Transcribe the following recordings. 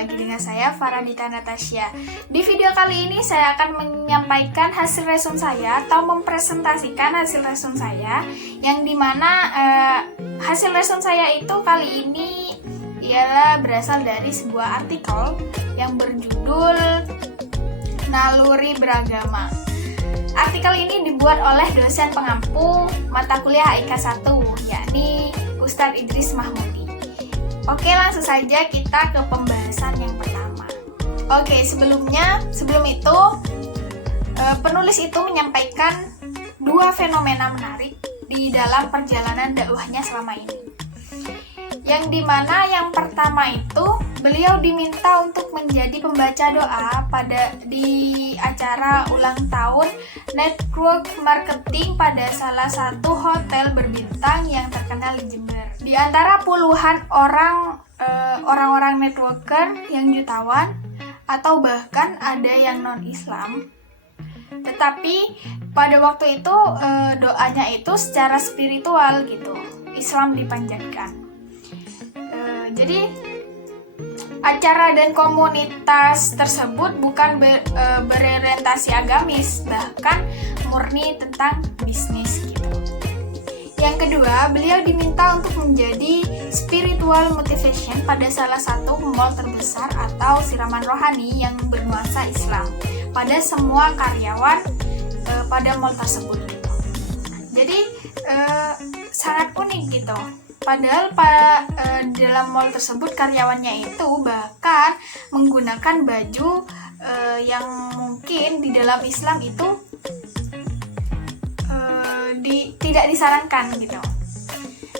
lagi dengan saya Faradita Natasha. Di video kali ini saya akan menyampaikan hasil resume saya atau mempresentasikan hasil resume saya, yang dimana hasil resume saya itu kali ini ialah berasal dari sebuah artikel yang berjudul Naluri Beragama. Artikel ini dibuat oleh dosen pengampu mata kuliah HIK 1, yakni Ustadz Idris Mahmudi. Oke, langsung saja kita ke pembahasan yang pertama. Oke, sebelum itu penulis itu menyampaikan dua fenomena menarik di dalam perjalanan dakwahnya selama ini. Yang dimana yang pertama itu beliau diminta untuk menjadi pembaca doa di acara ulang tahun network marketing pada salah satu hotel berbintang yang terkenal di Jember. Di antara puluhan orang-orang networker yang jutawan atau bahkan ada yang non-Islam. Tetapi pada waktu itu doanya itu secara spiritual gitu, Islam dipanjatkan. Jadi acara dan komunitas tersebut bukan berorientasi agamis, bahkan murni tentang bisnis gitu. Yang kedua, beliau diminta untuk menjadi spiritual motivation pada salah satu mall terbesar atau siraman rohani yang bernuansa Islam pada semua karyawan pada mall tersebut gitu. Jadi sangat unik gitu. Padahal dalam mall tersebut karyawannya itu bahkan menggunakan baju yang mungkin di dalam Islam itu tidak disarankan gitu.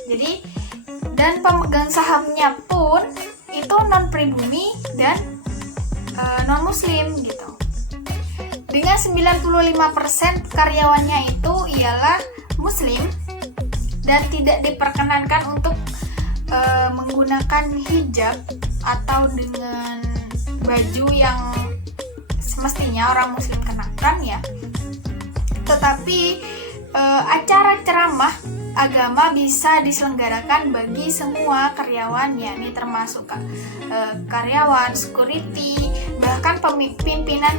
Jadi dan pemegang sahamnya pun itu non pribumi dan non muslim gitu. Dengan 95% karyawannya itu ialah muslim dan tidak diperkenankan untuk menggunakan hijab atau dengan baju yang semestinya orang muslim kenakan ya. Tetapi acara ceramah agama bisa diselenggarakan bagi semua karyawan, yakni termasuk karyawan, security, bahkan pimpinan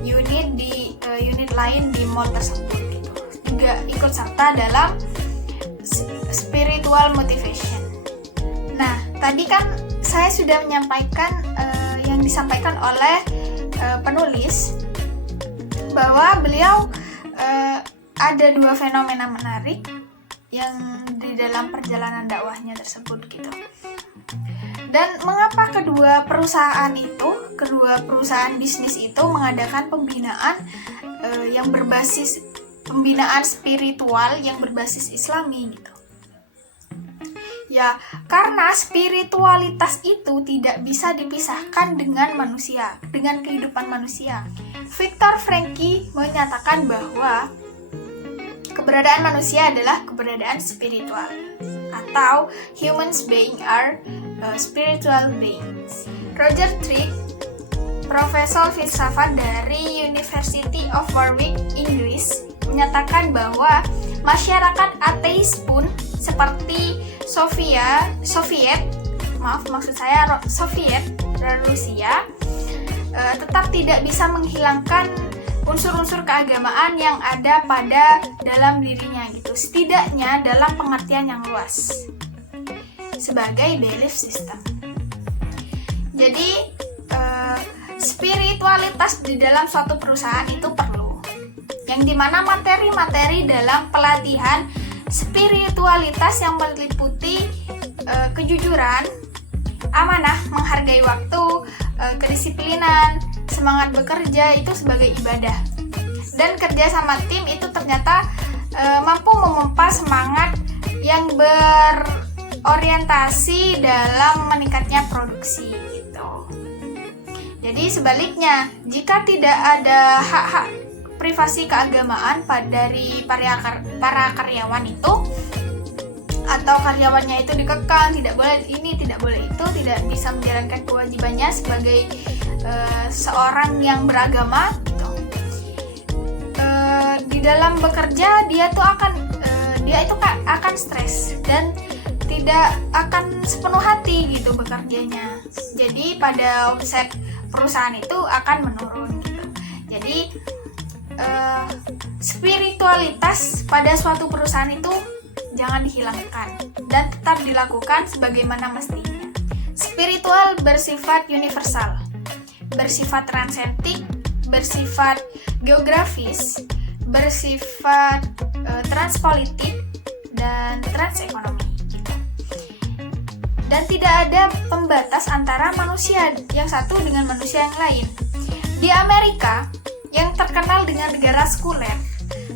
unit di unit lain di mall tersebut gitu. Juga ikut serta dalam spiritual motivation. Nah, tadi kan saya sudah menyampaikan yang disampaikan oleh penulis bahwa beliau ada dua fenomena menarik yang di dalam perjalanan dakwahnya tersebut gitu. Dan mengapa kedua perusahaan bisnis itu mengadakan pembinaan pembinaan spiritual yang berbasis Islami gitu. Ya, karena spiritualitas itu tidak bisa dipisahkan dengan kehidupan manusia. Viktor Frankl menyatakan bahwa keberadaan manusia adalah keberadaan spiritual, atau humans being are spiritual beings. Roger Trick, profesor filsafat dari University of Warwick, Inggris, menyatakan bahwa masyarakat ateis pun seperti Soviet dan Rusia tetap tidak bisa menghilangkan unsur-unsur keagamaan yang ada dalam dirinya gitu, setidaknya dalam pengertian yang luas sebagai belief system. Jadi spiritualitas di dalam suatu perusahaan itu perlu, yang dimana materi-materi dalam pelatihan spiritualitas yang meliputi kejujuran, amanah, menghargai waktu, kedisiplinan, semangat bekerja itu sebagai ibadah, dan kerja sama tim itu ternyata mampu memompa semangat yang berorientasi dalam meningkatnya produksi gitu. Jadi sebaliknya, jika tidak ada hak-hak privasi keagamaan dari para karyawan itu, atau karyawannya itu dikekang, tidak boleh ini, tidak boleh itu, tidak bisa menjalankan kewajibannya sebagai seorang yang beragama gitu. Di dalam bekerja dia itu akan stres dan tidak akan sepenuh hati gitu bekerjanya. Jadi pada omset perusahaan itu akan menurun gitu. Jadi spiritualitas pada suatu perusahaan itu jangan dihilangkan dan tetap dilakukan sebagaimana mestinya. Spiritual bersifat universal, bersifat transentik, bersifat geografis, bersifat transpolitik, dan transekonomi gitu. Dan tidak ada pembatas antara manusia yang satu dengan manusia yang lain. Di Amerika yang terkenal dengan negara sekuler,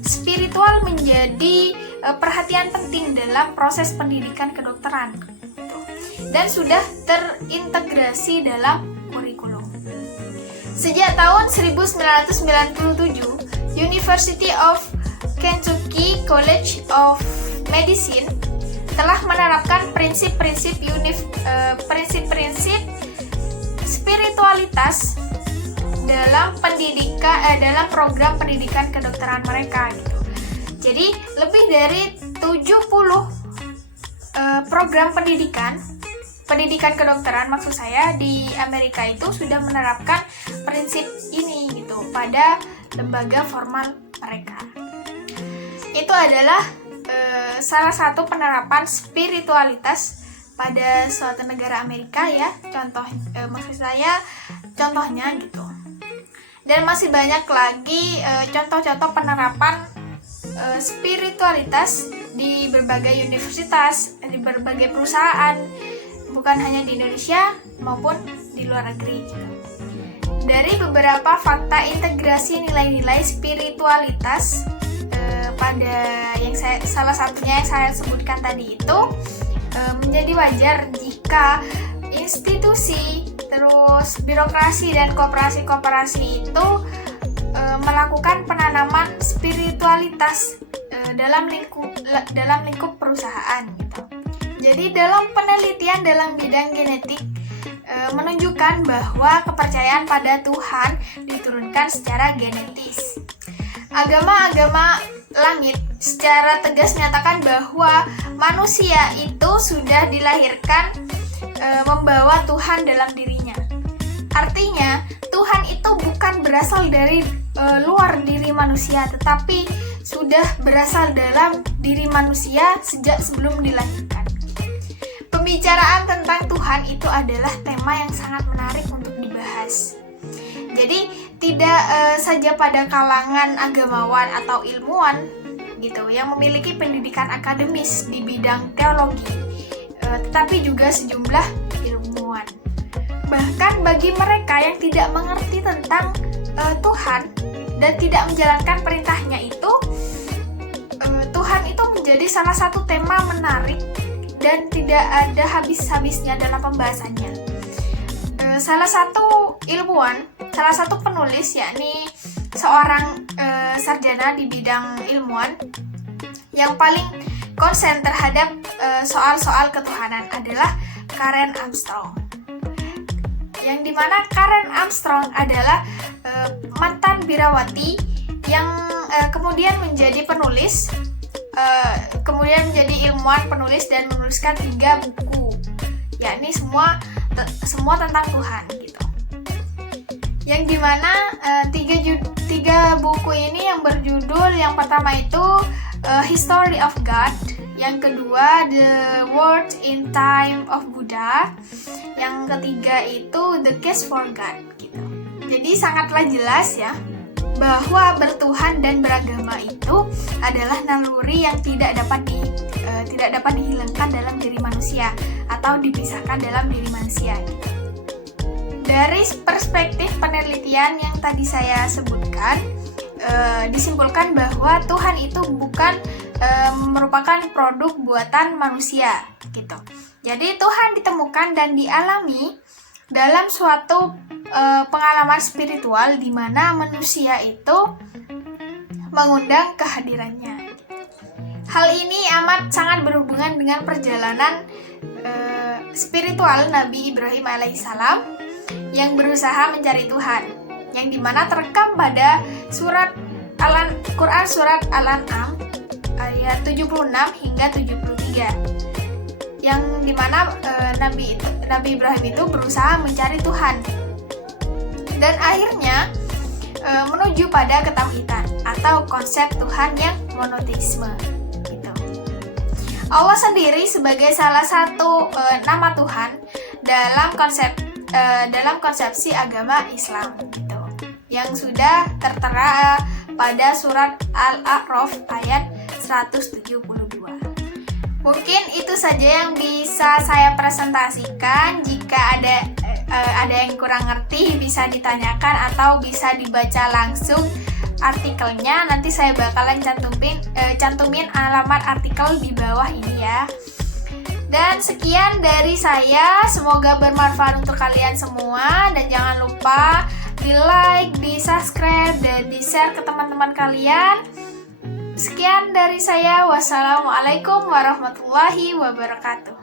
spiritual menjadi perhatian penting dalam proses pendidikan kedokteran gitu. Dan sudah terintegrasi dalam kurikulum. Sejak tahun 1997, University of Kentucky College of Medicine telah menerapkan prinsip-prinsip spiritualitas dalam dalam program pendidikan kedokteran mereka gitu. Jadi lebih dari 70 program pendidikan kedokteran maksud saya di Amerika itu sudah menerapkan prinsip ini gitu pada lembaga formal mereka. Itu adalah salah satu penerapan spiritualitas pada suatu negara Amerika ya. Contohnya gitu. Dan masih banyak lagi contoh-contoh penerapan spiritualitas di berbagai universitas, di berbagai perusahaan, bukan hanya di Indonesia maupun di luar negeri gitu. Dari beberapa fakta integrasi nilai-nilai spiritualitas pada salah satunya yang saya sebutkan tadi itu, menjadi wajar jika institusi, terus birokrasi dan koperasi-koperasi itu melakukan penanaman spiritualitas dalam lingkup perusahaan gitu. Jadi dalam penelitian dalam bidang genetik menunjukkan bahwa kepercayaan pada Tuhan diturunkan secara genetis. Agama-agama langit secara tegas menyatakan bahwa manusia itu sudah dilahirkan membawa Tuhan dalam dirinya. Artinya, Tuhan itu bukan berasal dari luar diri manusia, tetapi sudah berasal dalam diri manusia sejak sebelum dilahirkan. Pembicaraan tentang Tuhan itu adalah tema yang sangat menarik untuk dibahas. Jadi, tidak saja pada kalangan agamawan atau ilmuwan gitu yang memiliki pendidikan akademis di bidang teologi, tetapi juga sejumlah ilmuwan. Bahkan bagi mereka yang tidak mengerti tentang Tuhan dan tidak menjalankan perintahnya itu, Tuhan itu menjadi salah satu tema menarik dan tidak ada habis-habisnya dalam pembahasannya. Salah satu ilmuwan, salah satu penulis, yakni seorang sarjana di bidang ilmuwan yang paling konsen terhadap soal-soal ketuhanan adalah Karen Armstrong. Yang dimana Karen Armstrong adalah mantan birawati yang kemudian menjadi penulis, kemudian menjadi ilmuwan penulis dan menuliskan 3 buku, yakni semua tentang Tuhan gitu. Yang dimana tiga buku ini yang berjudul, yang pertama itu History of God, yang kedua The World in Time of Buddha, yang ketiga itu The Case for God gitu. Jadi sangatlah jelas ya bahwa bertuhan dan beragama itu adalah naluri yang tidak dapat dihilangkan dalam diri manusia atau dipisahkan dalam diri manusia gitu. Dari perspektif penelitian yang tadi saya sebutkan, disimpulkan bahwa Tuhan itu bukan merupakan produk buatan manusia gitu. Jadi Tuhan ditemukan dan dialami dalam suatu pengalaman spiritual di mana manusia itu mengundang kehadirannya. Hal ini amat sangat berhubungan dengan perjalanan spiritual Nabi Ibrahim alaihissalam yang berusaha mencari Tuhan, yang dimana terekam pada Quran surat Al-An'am ayat 76 hingga 73. yang dimana Nabi Ibrahim itu berusaha mencari Tuhan dan akhirnya menuju pada ketauhidan atau konsep Tuhan yang monoteisme gitu. Allah sendiri sebagai salah satu nama Tuhan dalam konsepsi agama Islam gitu, yang sudah tertera pada surat Al-A'raf ayat 172. Mungkin itu saja yang bisa saya presentasikan. Jika ada yang kurang ngerti bisa ditanyakan atau bisa dibaca langsung artikelnya. Nanti saya bakalan cantumin alamat artikel di bawah ini ya. Dan sekian dari saya, semoga bermanfaat untuk kalian semua dan jangan lupa di like, di subscribe, dan di share ke teman-teman kalian. Sekian dari saya, wassalamualaikum warahmatullahi wabarakatuh.